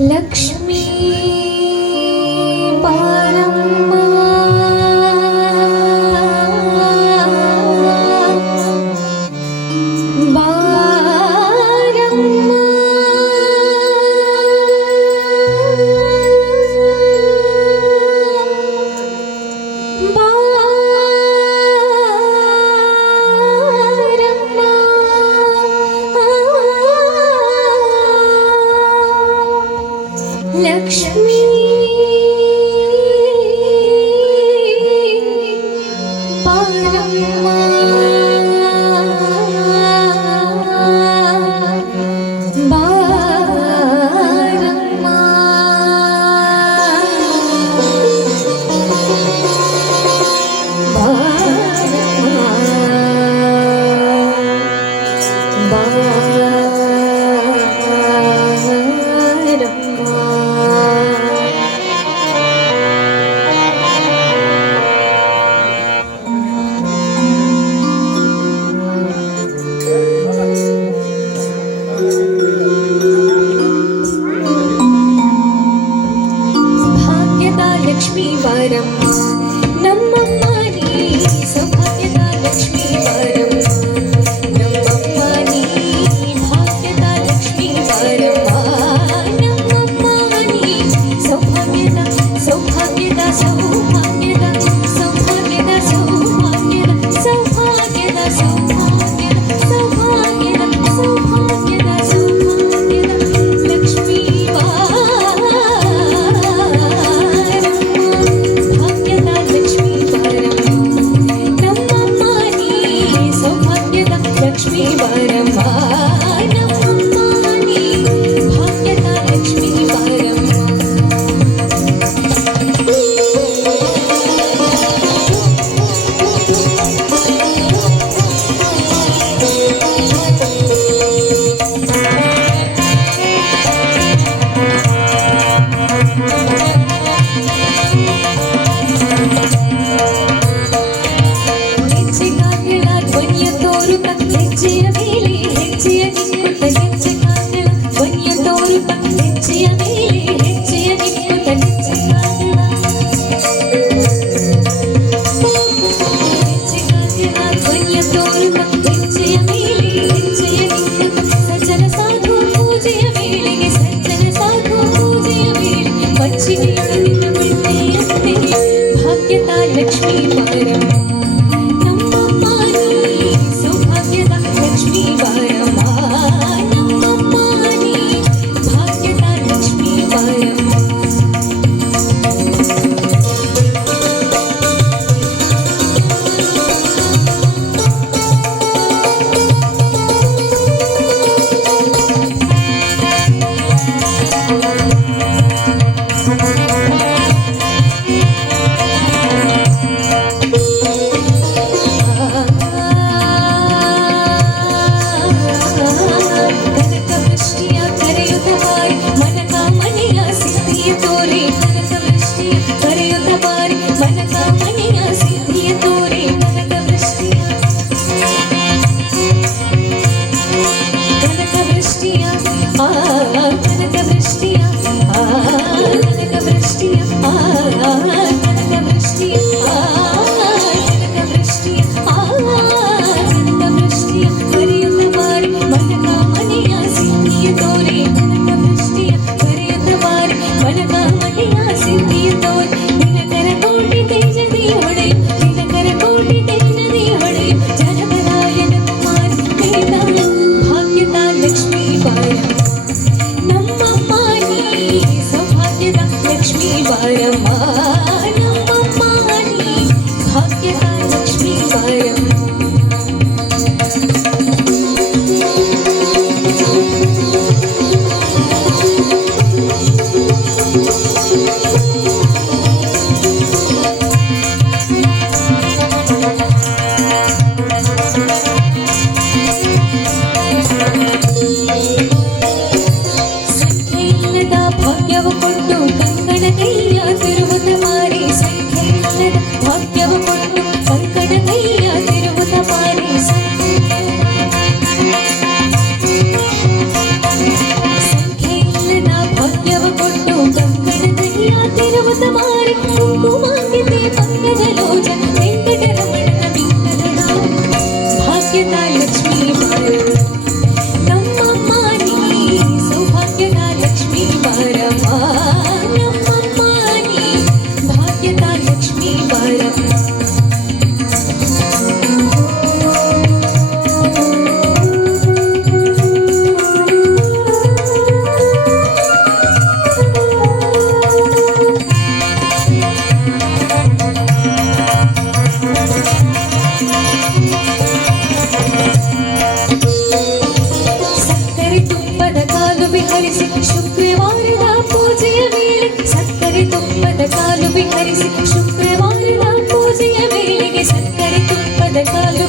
ಲಕ್ಷ್ಮೀ ಬಾರಮ್ಮ ಬಾರಮ್ಮ ಲಕ್ಷ್ಮೀ ಬಾರಮ್ಮ ಬಾರಮ್ಮ ಲಕ್ಷ್ಮೀ ಬಾರಮ್ಮ ನಮ್ಮಮ್ಮ ನೀ ಸೌಭಾಗ್ಯದ ಲಕ್ಷ್ಮೀ ಬಾರಮ್ಮ ನಮ್ಮಮ್ಮ ನೀ ಭಾಗ್ಯದ ಲಕ್ಷ್ಮೀ ಬಾರಮ್ಮ ನಮ್ಮಮ್ಮ ನೀ ಸೌಭಾಗ್ಯದ ಸೌಭಾಗ್ಯದ ಸೌಭಾಗ್ಯದ ಸೌಭಾಗ್ಯದ ಸೌಭಾಗ್ಯದ ಸೌಭಾಗ್ಯದ ಸೌಭಾಗ್ಯದ ಸೌಭಾಗ್ಯದ ಸೌಭಾಗ್ಯದ ಸೌಭಾಗ್ಯದ ಲಕ್ಷ್ಮೀ ಲಕ್ಷ್ಮೀ ಬಾರಮ್ಮ ನಮ್ಮಮ್ಮ ನೀ ಭಾಗ್ಯದ ಲಕ್ಷ್ಮೀ ಬಾರಮ್ಮ ಹೆಜ್ಜೆಯ ಮೇಲೆ ಹೆಜ್ಜೆಯ ನಿಕ್ಕುತ್ತ ಹೆಜ್ಜೆ ಕಾಂಗಳ ಬನಿಯ ತೋರುತ್ತ ಹೆಜ್ಜೆಯ ಮೇಲೆ ಹೆಜ್ಜೆಯ ನಿಕ್ಕುತ್ತ ಹೆಜ್ಜೆ ಕಾಂಗಳ ಹೆಜ್ಜೆ ಕಾಂಗಳ ಬನಿಯ ತೋರುತ್ತ ಹೆಜ್ಜೆಯ ಮೇಲೆ ಹೆಜ್ಜೆಯ ನಿಕ್ಕುತ್ತ ಸಜ್ಜನ ಸಾಧು ಪೂಜೆಯ ವೇಳೆಗೆ ಸಜ್ಜನ ಸಾಧು ಪೂಜೆಯ ವೇಳೆಗೆ ಪಚ್ಚಿಗೆಯೊಳಗಿನ ಬೆಣ್ಣೆಯಂತೆ ಭಾಗ್ಯದ ಲಕ್ಷ್ಮೀ ಬಾರಮ್ಮ ಲಕ್ಷ್ಮೀ ಬಾರಮ್ಮ ನಮ್ಮಮ್ಮ ನೀ ಭಾಗ್ಯದ ಲಕ್ಷ್ಮೀ ಬಾರಮ್ಮ ಹರಿಸಿ ಶುಕ್ರವಾರದ ಪೂಜೆಯ ವೇಳೆ ಸಕ್ಕರೆ ತುಪ್ಪದ ಕಾಲು ಬಿಹರಿಸಿ ಶುಕ್ರವಾರದ ಪೂಜೆಯ ವೇಳೆಗೆ ಸಕ್ಕರೆ ತುಪ್ಪದ ಕಾಲು